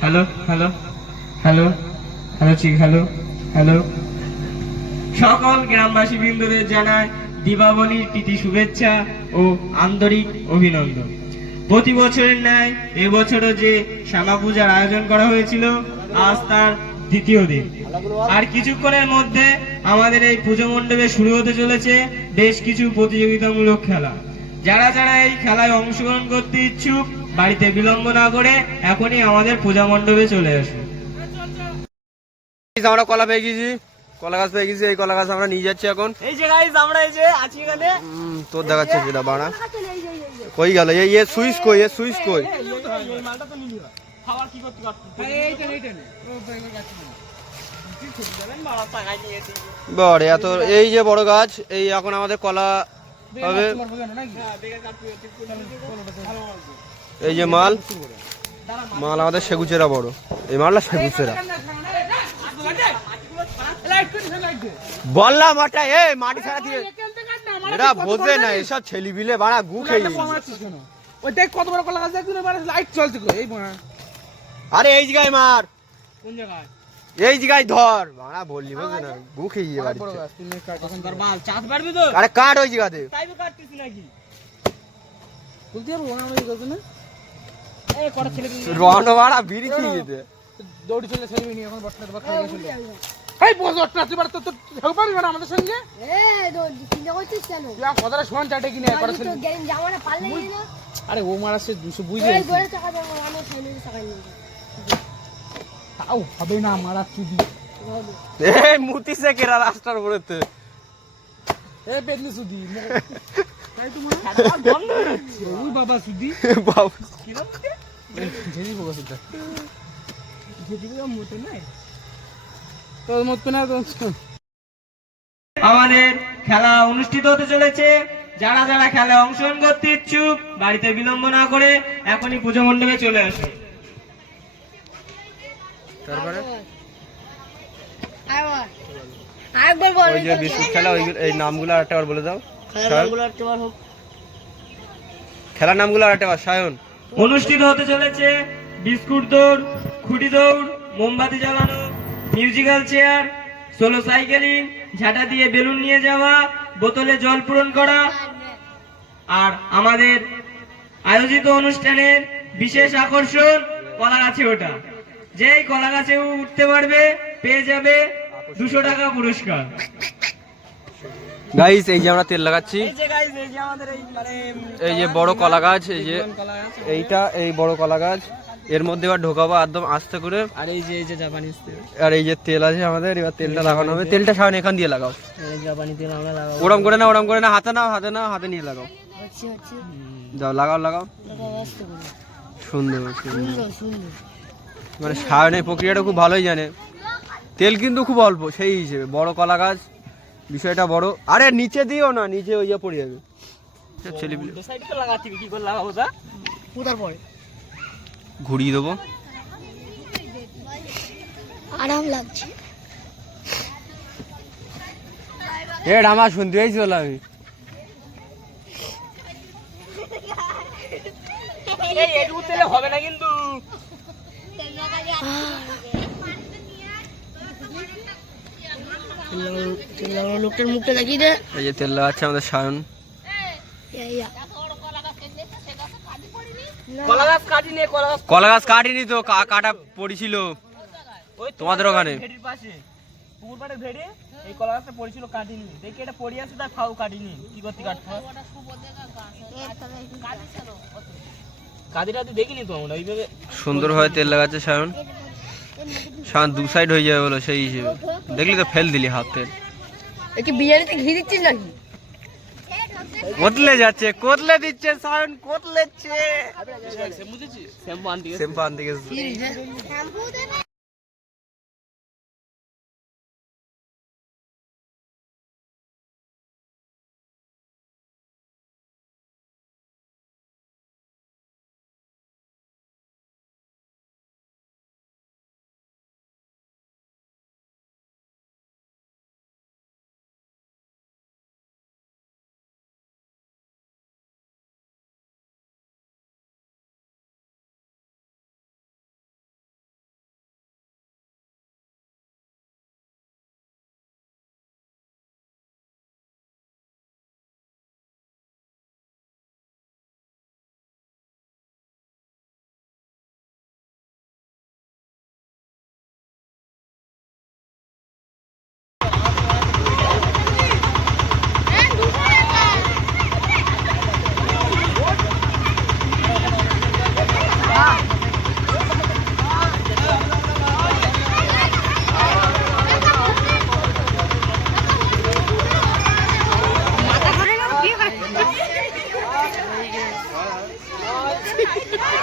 Hello hello hello hello চিক hello hello সকল গ্রামবাসী বৃন্দদের জানায় দীপাবলির প্রীতি শুভেচ্ছা ও আন্তরিক অভিনন্দন। প্রতি বছরের ন্যায় এবছরও যে শ্যামা পূজার আয়োজন করা হয়েছিল, আজ তার দ্বিতীয় দিন। আর কিছুক্ষণের মধ্যে আমাদের এই পুজো মণ্ডপে শুরু হতে চলেছে বেশ কিছু প্রতিযোগিতামূলক খেলা। যারা যারা এই খেলায় অংশগ্রহণ করতে ইচ্ছুক বাড়িতে বিলম্ব না করে এখনই আমাদের পূজা মণ্ডপে চলে আসুন আমরা কলা পেয়ে গেছি। কলা গাছ পেয়ে গেছি এই কলা গাছ আমরা নিয়ে যাচ্ছি এখন। এই যে গাইস আমরা এই যে আছি এখানে। তোর দেখাচ্ছে যেটা বাড়া। কই গেল? এই এ সুইচ কই এ সুইচ কই? এই মালটা তো নিলি খাবার কি করতে বড় এত এই যে বড় গাছ এই এখন আমাদের কলা হবে। এই যে মাল মাল আমাদের সেগুচেরা বড়। এই মালটা সেগুচেরা। বললাম মাঠটা এ মাটি ছাড়া দিয়ে এরা বোঝে না এসব ছেলি বিলে বাড়া গু খেয়ে ওই দেখ কত বড় কলা গাছ দেখুন লাইট চলছে এই আরে এই জায়গায় মার। কোন জায়গায়? এই জায়গায় ধর। বাড়া বললি বুঝলি না গু খেয়ে বাড়ি বড় চাঁদ পারবি তো? আরে কাট ওই জায়গাতে। তাই কাটতিস নাকি? বলতে পারব না আমি করতে না এই কটা ছেলে রন বাড়া বিড়ি খেয়ে যেতে দৌড়ি চলে ছেলে নি এখন বটনা দেবা খাই চলে এই বস বটনা তুই বাড়া তো তো হেউ পারবি না আমাদের সঙ্গে? এ তো চিন্তা করছিস কেন? তুই আমার কথাটা শোন চাটে কিনে একবার আমি তো গ্যারেন জামাটা পারলে না। আরে ও মারা সে দুশো বুঝে এই গোড়ে টাকা দাও আমার ফ্যামিলি টাকা নিয়ে তাও হবে না মারা চুদি। এই মুতি সে কেরা রাস্তার উপরেতে? এ বেদনি সুদি তাই তো মারা বাবা সুদি বাবু বগা আমাদের খেলা অনুষ্ঠিত হতে চলেছে। যারা যারা খেলায় অংশগ্রহণ করতে ইচ্ছুক বাড়িতে বিলম্ব না করে এখনই পুজো মণ্ডপে চলে আসুন। তারপরে? ওই যে বিস্কুট খেলা ওই এই নামগুলো আরেকটা বার বলে দাও। সায়ন। খেলার নামগুলো আরেকটা বার সায়ন? অনুষ্ঠিত হতে চলেছে বিস্কুট দৌড়, খুঁটি দৌড়, মোমবাতি জ্বালানো মিউজিক্যাল চেয়ার সোলো সাইকেলিং ঝাঁটা দিয়ে বেলুন নিয়ে যাওয়া, বোতলে জল পূরণ করা আর আমাদের আয়োজিত অনুষ্ঠানের বিশেষ আকর্ষণ কলা গাছে ওঠা যেই কলা গাছে উঠতে পারবে, পেয়ে যাবে দুশো টাকা পুরস্কার। গাইস এই যে আমরা তেল লাগাচ্ছি এই যে guys, এই যে আমাদের এই মানে এই যে বড় কলা গাছ এই যে এইটা এই বড় কলা গাছ এর মধ্যে এবার ঢোকাবো একদম আস্তে করে আর এই যে এই যে জাপানিজ তেল আর এই যে তেল আছে আমাদের এবার তেলটা লাগানো হবে তেলটা সায়ন এখান দিয়ে লাগাও এই জাপানি তেল আমরা লাগাবো ওরম করে না ওরম করে না হাতে নাও হাতে নাও হাতে নিয়ে লাগাও যাও লাগাও লাগাও সুন্দর সুন্দর মানে সায়নের প্রক্রিয়াটা খুব ভালোই জানে তেল কিন্তু খুব অল্প সেই হিসেবে বড় কলা গাছ বিষয়টা বড়। আরে নিচে দিও না নিচে ওই পড়ে যাবে। কোথার পরে ঘুরিয়ে দেবো। আরাম লাগছে। এটা আমার শুনতে পেয়েছি বলে আমি? হবে না কিন্তু। লোকটার মুখটা দেখিয়ে দে। এই যে তেল লাগাচ্ছে আমাদের সায়ন। ইয়া, ইয়া। কলা গাছ কলা গাছ কাটিনি তো কা- কাটা পড়েছিল। ওই তোমাদের ওখানে? ভেড়ির পুকুর পাড়ে ভেড়ে এই কলা গাছটা পড়েছিল কাটিনি। দেখি এটা পড়ে আছে ফাউ কাটিনি। কি করতে কাটতে হয়? কাদি টাদি দেখিনি তো আমরা? ওইভাবে সুন্দরভাবে তেল লাগাচ্ছে সায়ন। সায়ন দু সাইড হয়ে যাবে বলো সেই হিসেবে দেখলি তো ফেল দিলি হাতে একে বিরিয়ানিতে ঘি দিচ্ছিস নাকি কোতলে যাচ্ছে কোতলে দিচ্ছে সায়ন কোতলেচ্ছে শ্যাম্পু আনতে শ্যাম্পু আনতে Yeah.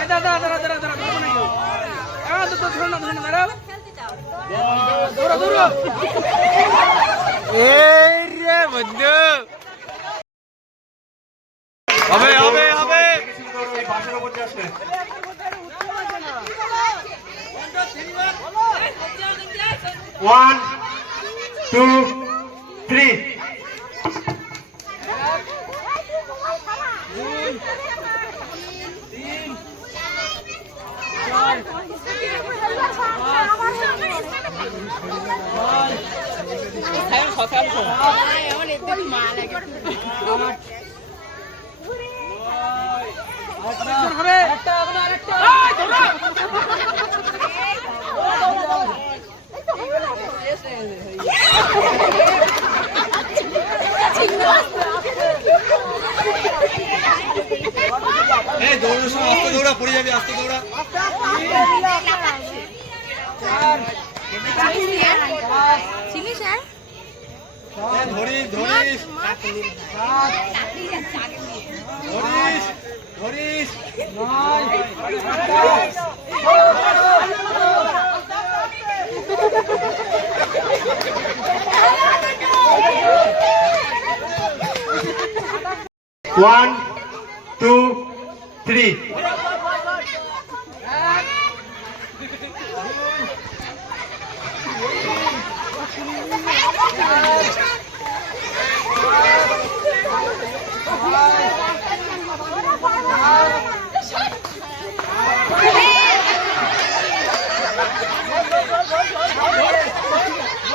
দাঁড়া দাঁড়া দাঁড়া দাঁড়া দাঁড়া ধরো না ধরো না, দাঁড়াও। ধরো, ধরো। এই রে বন্ধু হবে হবে হবে বাসের উপর দিয়ে আসবে ওয়ান টু থ্রি হবে। এই, ধরো। এই দৌড়ানোর সময় দৌড়া পড়ে যাবি আস্তে দৌড়া ধরিস ধরিস ধরিস ধরিস ওয়ান টু থ্রি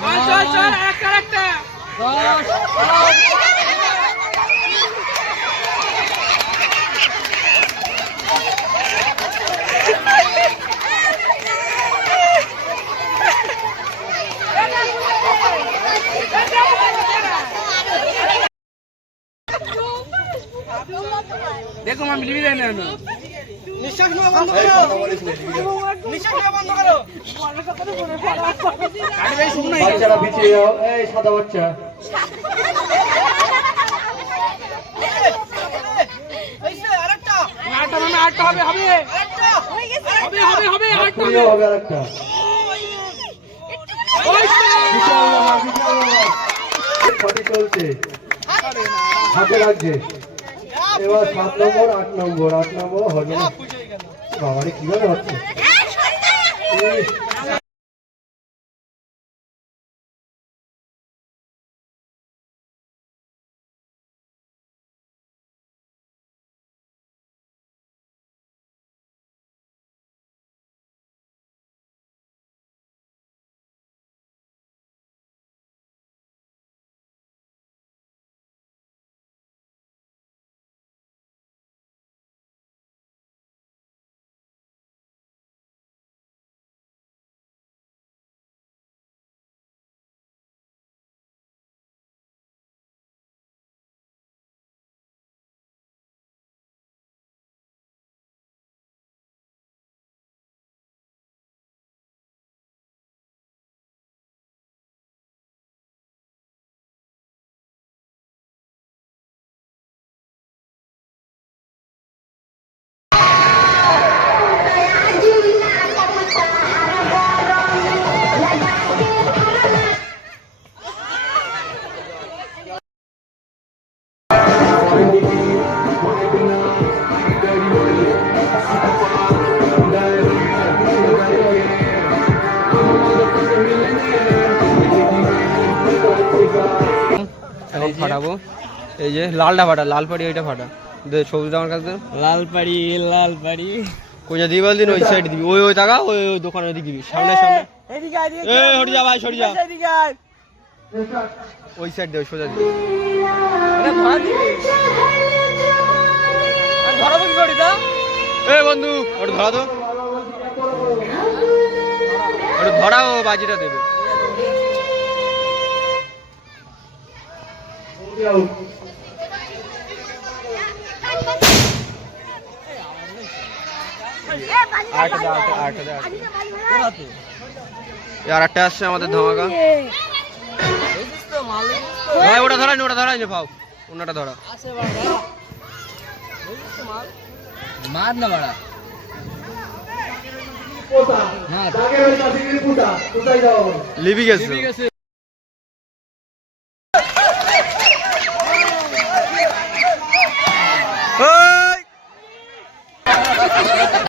চল, চল, চল, আরেকটা, আরেকটা। দেখো আমি লিবি না নিঃশ্বাস নেওয়া বন্ধ করো। নিঃশ্বাস নেওয়া বন্ধ করো। গাড়ি ভাই শুনুন না বাচ্চারা পিছিয়ে যাও। এই সাদা বাচ্চা। আটটা মানে আটটা হবে হবে। হবে হবে হবে আটটা হবে। আরেকটা। বিশাল বিশাল চলছে। হাতে রাখছে। এবার সাত নম্বর আট নম্বর আট নম্বর হবে না বাবারে কীভাবে হচ্ছে? দেখাবো এই যে লালটা ফাটা লাল পাড়ি ওইটা ফাটা। দে সবুজ আমার কাছে লাল পাড়ি লাল পাড়ি কোজা দিবি বলদিন ওই সাইড দিবি। ওই ওই টাকা ওই ওই দোকানের দিকে দিবি। সামনে সামনে। এদিকে আয়, এ হটে যা ভাই সরে যা। এদিকে আয়। ওই সাইড দে সোজা দিবি। আরে ধরা দিবি? আর কি করি তা? এ বন্ধু ওটা ধরা তো। ওটা ধরা ও বাজিটা দেবে। আর একটা আসছে আমাদের ধামাকা ভাই ওটা ধরাই ওটা ধরাই পাও অন্যটা ধরা মার না বাড়া লিবি গেছে